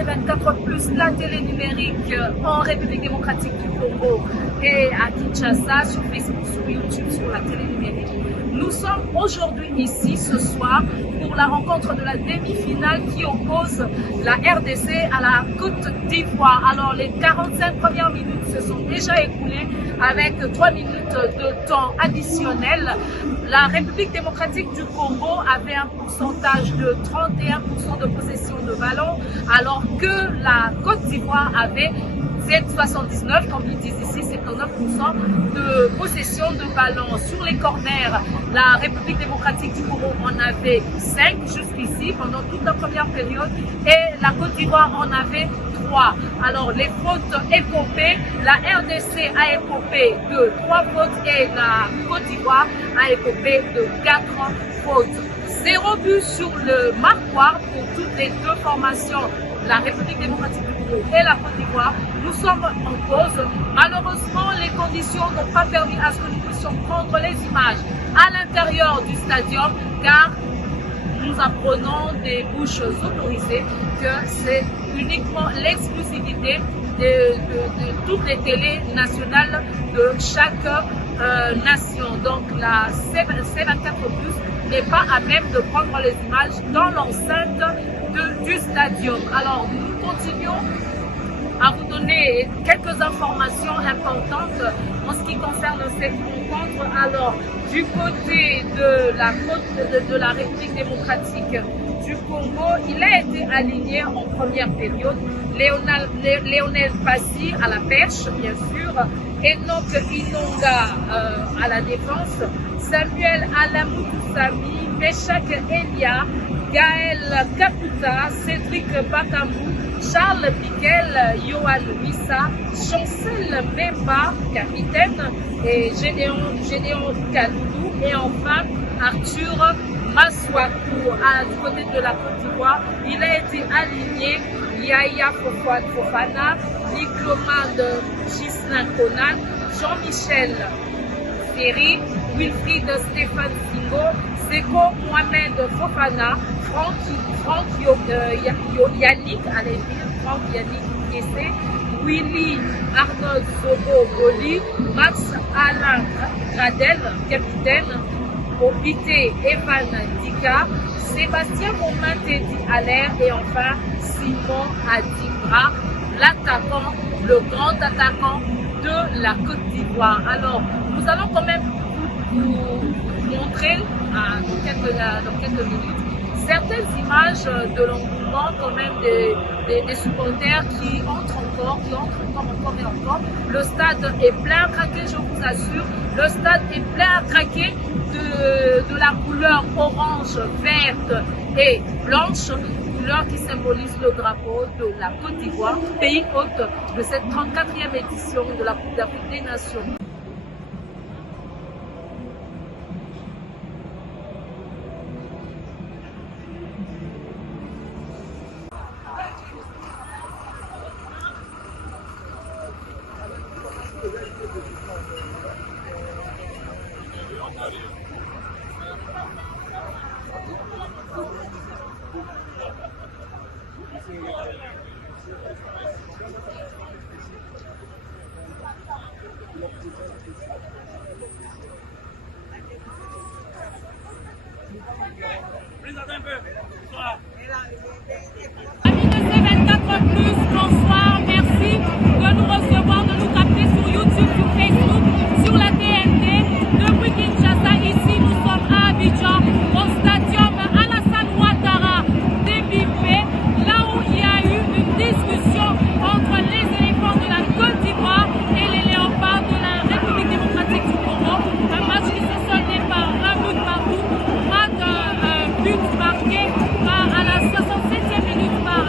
C24+, la télé numérique en République démocratique du Congo et à Kinshasa, sur Facebook, sur YouTube, sur la télé numérique. Nous sommes aujourd'hui ici, ce soir, pour la rencontre de la demi-finale qui oppose la RDC à la Côte d'Ivoire. Alors, les 45 premières minutes se sont déjà écoulées avec 3 minutes de temps additionnel. La République démocratique du Congo avait un pourcentage de 31% de possession de ballon, alors que la Côte d'Ivoire avait 79, comme ils disent ici, 79% de possession de ballon. Sur les corners, la République démocratique du Congo en avait 5 jusqu'ici pendant toute la première période et la Côte d'Ivoire en avait 3. Alors les fautes épopées, la RDC a épopé de 3 fautes et la Côte d'Ivoire a épopé de 4 fautes. 0 but sur le marquoir pour toutes les deux formations, la République démocratique du Congo et la Côte d'Ivoire. Nous sommes en pause. Malheureusement, les conditions n'ont pas permis à ce que nous puissions prendre les images à l'intérieur du stadium, car nous apprenons des bouches autorisées que c'est uniquement l'exclusivité de toutes les télés nationales de chaque nation. Donc la C24+ n'est pas à même de prendre les images dans l'enceinte du stadium. Alors nous continuons à vous donner quelques informations importantes en ce qui concerne cette rencontre. Alors, du côté de la République démocratique du Congo, il a été aligné en première période Léonel Passy à la perche, bien sûr, Enoch Inonga à la défense, Samuel Alamoussami, Meshak Elia, Gaël Kaputa, Cédric Bakambu, Charles Piquel, Yohan Wissa, Chancel Memba, capitaine, et Gédéon Kaloudou, et enfin Arthur Maswakou. Du côté de la Côte d'Ivoire, il a été aligné Yaya Fofana, Nicolas Gislain Conan, Jean-Michel Ferry, Wilfried Stéphane Fingo, Seko Mohamed Fofana, Franck Yannick Kessé, Willy Arnold Zobo Goli, Max Alain Gradel, capitaine, Obité Evan Dika, Sébastien Momin Teddy Allaire et enfin Simon Adibra, l'attaquant, le grand attaquant de la Côte d'Ivoire. Alors, nous allons quand même vous montrer dans quelques minutes certaines images de l'engouement quand même des supporters qui entrent encore et encore. Le stade est plein à craquer, je vous assure. Le stade est plein à craquer de la couleur orange, verte et blanche, couleur qui symbolise le drapeau de la Côte d'Ivoire, pays hôte de cette 34e édition de la Coupe d'Afrique des Nations. Amis de C24+, bonsoir, merci de nous recevoir, de nous capter sur YouTube, sur Facebook, sur la TNT. Depuis Kinshasa, ici, nous sommes à Abidjan, au stadium Alassane Ouattara d'Ebipé, là où il y a eu une discussion entre les éléphants de la Côte d'Ivoire et les léopards de la République démocratique du Congo. Un match qui se soldait par un but partout, but marqué à la 67e minute par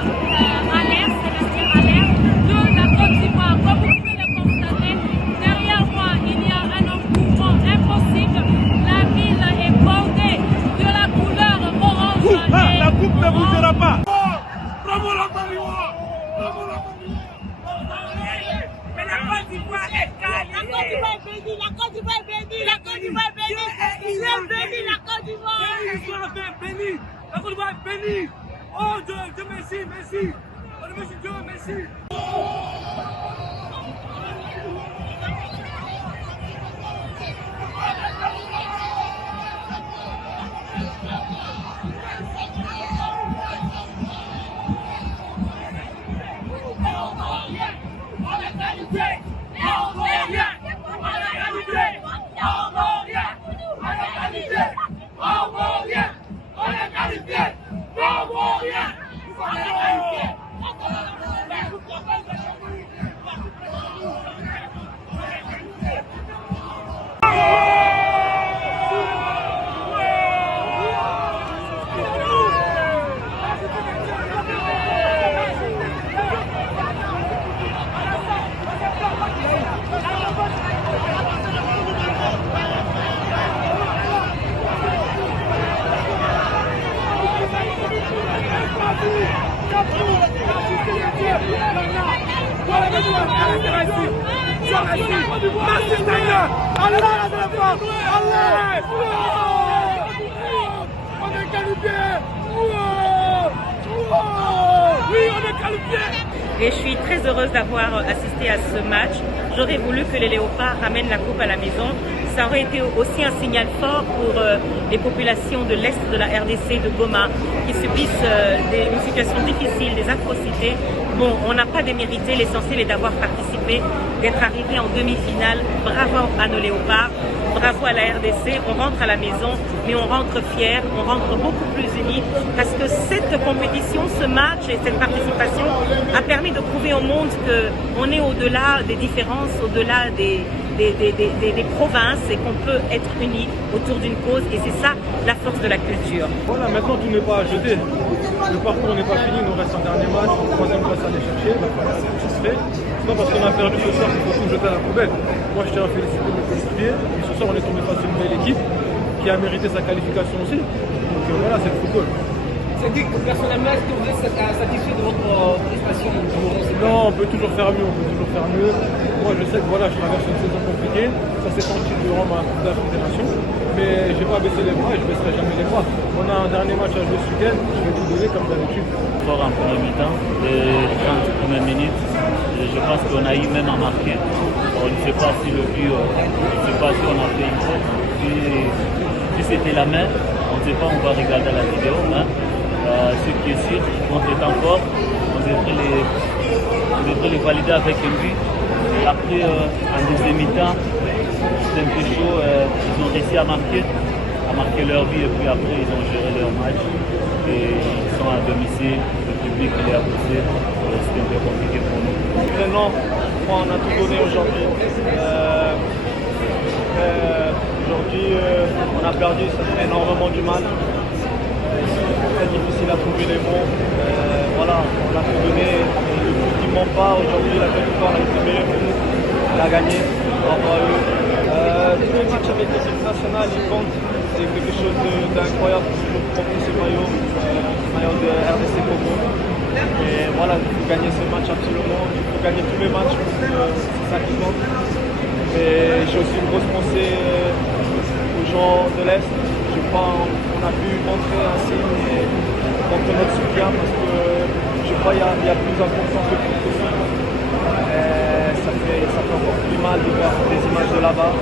Sébastien Allaire de la Côte d'Ivoire. Comme vous pouvez le constater, derrière moi, il y a un engouement impossible. La ville est bordée de la couleur orange. La coupe ne bougera pas. Bravo la Côte d'Ivoire! Bravo la Côte d'Ivoire! Mais la Côte d'Ivoire est qualifiée! La Côte d'Ivoire est bénie! La Côte d'Ivoire est bénie! La Côte d'Ivoire est bénie! Il est béni la Côte d'Ivoire! La Côte d'Ivoire est bénie! La Côte d'Ivoire est bénie! Oh Dieu, merci, merci! Et je suis très heureuse d'avoir assisté à ce match. J'aurais voulu que les Léopards ramènent la coupe à la maison. Ça aurait été aussi un signal fort pour les populations de l'Est de la RDC, de Goma, qui subissent une situation difficile, des atrocités. Bon, on n'a pas démérité, l'essentiel est d'avoir participé, d'être arrivé en demi-finale. Bravo à nos Léopards, bravo à la RDC. On rentre à la maison, mais on rentre fiers, on rentre beaucoup plus unis, parce que cette compétition, ce match et cette participation a permis de prouver au monde qu'on est au-delà des différences, au-delà des provinces, et qu'on peut être unis autour d'une cause, et c'est ça la force de la culture. Voilà, maintenant tout n'est pas à jeter. Le parcours n'est pas fini, il nous reste un dernier match, une troisième place à aller chercher, il va falloir être satisfait. C'est pas parce qu'on a perdu ce soir qu'il faut tout jeter à la poubelle. Moi je tiens à féliciter mes coéquipiers, et ce soir on est tombé face à une belle équipe qui a mérité sa qualification aussi. Donc voilà, c'est le football. Personnellement, est-ce que vous êtes satisfait de votre prestation? Non, on peut toujours faire mieux, Moi je sais que voilà, je traverse une saison compliquée, ça s'est senti durant ma Coupe d'Afrique des Nations, mais j'ai pas baissé les bras et je baisserai jamais les bras. On a un dernier match à jouer ce week-end, je vais tout donner comme d'habitude. Fort en premier mi-temps, les 30 premières minutes, je pense qu'on a eu même à marquer. On ne sait pas si le but, je ne sais pas si on a fait une faute, si c'était la main, on ne sait pas, on va regarder la vidéo. Hein. Ce qui est sûr, on est encore, on devrait les valider avec un but. Et après, en deuxième mi-temps, c'est un peu chaud, ils ont réussi à marquer leur but, et puis après ils ont géré leur match. Et ils sont à domicile, le public est à côté, c'était un peu compliqué pour nous. Maintenant, on a tout donné aujourd'hui. Aujourd'hui, on a perdu, ça fait énormément du mal. C'est très difficile à trouver les mots. Voilà, on a tout donné. Le foot qui ne ment pas. Aujourd'hui, la victoire a été meilleure que nous. Elle a gagné. Tous les matchs avec l'équipe nationale, ils comptent. C'est quelque chose d'incroyable. Toujours porter ce maillot de RDC Congo. Et voilà, il faut gagner ce match absolument. Il faut gagner tous les matchs parce que c'est ça qui compte. Et j'ai aussi une grosse pensée aux gens de l'Est. Je crois qu'on a pu montrer un signe et montrer notre soutien parce que je crois qu'il y a plus important que le foot aussi. Ça fait encore plus mal de voir des images de là-bas.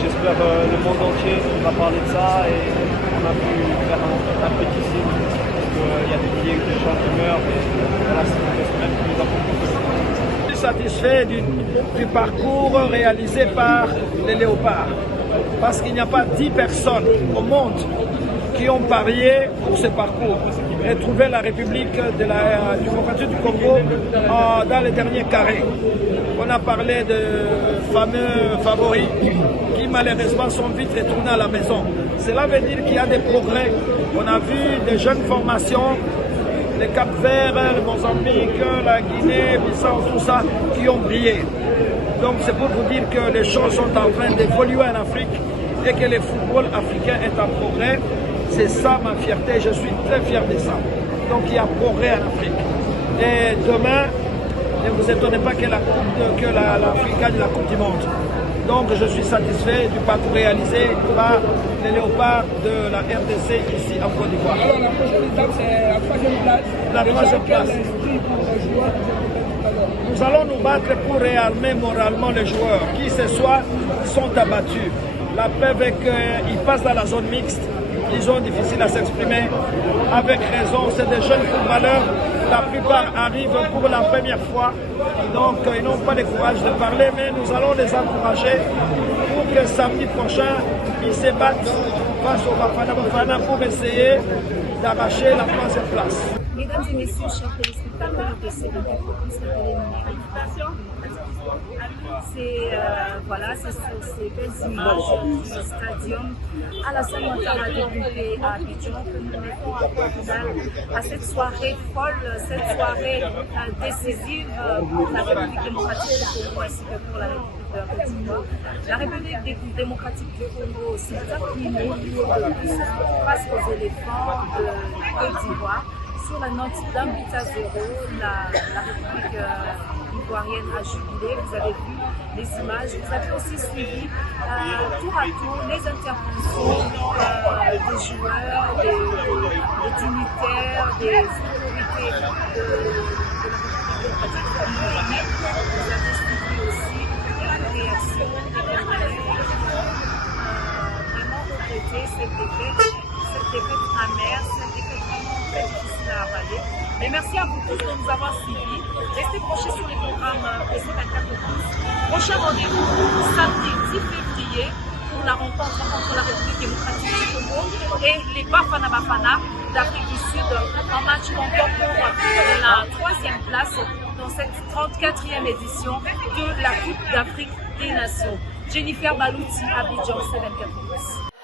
J'espère que le monde entier va parler de ça et on a pu faire un petit signe parce qu'il y a des milliers de gens qui meurent et voilà, c'est même plus important que le foot. Je suis satisfait du parcours réalisé par les Léopards. Parce qu'il n'y a pas 10 personnes au monde qui ont parié pour ce parcours et trouvé la République démocratique du Congo dans les derniers carrés. On a parlé de fameux favoris qui malheureusement sont vite retournés à la maison. Cela veut dire qu'il y a des progrès. On a vu des jeunes formations, le Cap-Vert, le Mozambique, la Guinée, Bissau, tout ça, qui ont brillé. Donc c'est pour vous dire que les choses sont en train d'évoluer en Afrique et que le football africain est en progrès. C'est ça ma fierté, je suis très fier de ça. Donc il y a progrès en Afrique. Et demain, ne vous étonnez pas que l'Afrique gagne la Coupe du Monde. Donc je suis satisfait du parcours réalisé par les léopards de la RDC ici en Côte d'Ivoire. Alors la prochaine étape c'est la troisième place. La troisième place. Nous allons nous battre pour réarmer moralement les joueurs qui ce soir sont abattus. La PEV, ils passent dans la zone mixte, ils ont difficile à s'exprimer. Avec raison, c'est des jeunes footballeurs. La plupart arrivent pour la première fois, donc ils n'ont pas le courage de parler, mais nous allons les encourager pour que samedi prochain, ils se battent face au Bafana Bafana pour essayer d'arracher la troisième place. Mesdames et messieurs, chers téléspectateurs de C24 c'est voilà, c'est sur ces belles images du stadium Alassane Ouattara de Boumpé à Abidjan que nous mettons un final à cette soirée folle, cette soirée décisive pour la République démocratique du Congo ainsi que pour la République de Côte d'Ivoire. La République démocratique du Congo s'est inclinée face aux éléphants de Côte d'Ivoire. Sur la note d'un but à 0, la République ivoirienne a jubilé. Vous avez vu les images. Vous avez aussi suivi tour à tour les interventions des joueurs, des dignitaires, des autorités de la République démocratique. Vous avez suivi aussi les réactions des Congolais vraiment regretter cette défaite amère, cette défaite vraiment très difficile à avaler. Mais merci à vous tous de nous avoir suivis. Restez branchés sur les programmes C24 Plus. Prochain rendez-vous samedi 10 février pour la rencontre entre la République démocratique du Congo et les Bafana Bafana d'Afrique du Sud en match comptant pour la troisième place dans cette 34e édition de la Coupe d'Afrique des Nations. Jennifer Balouti, Abidjan, C24 Plus.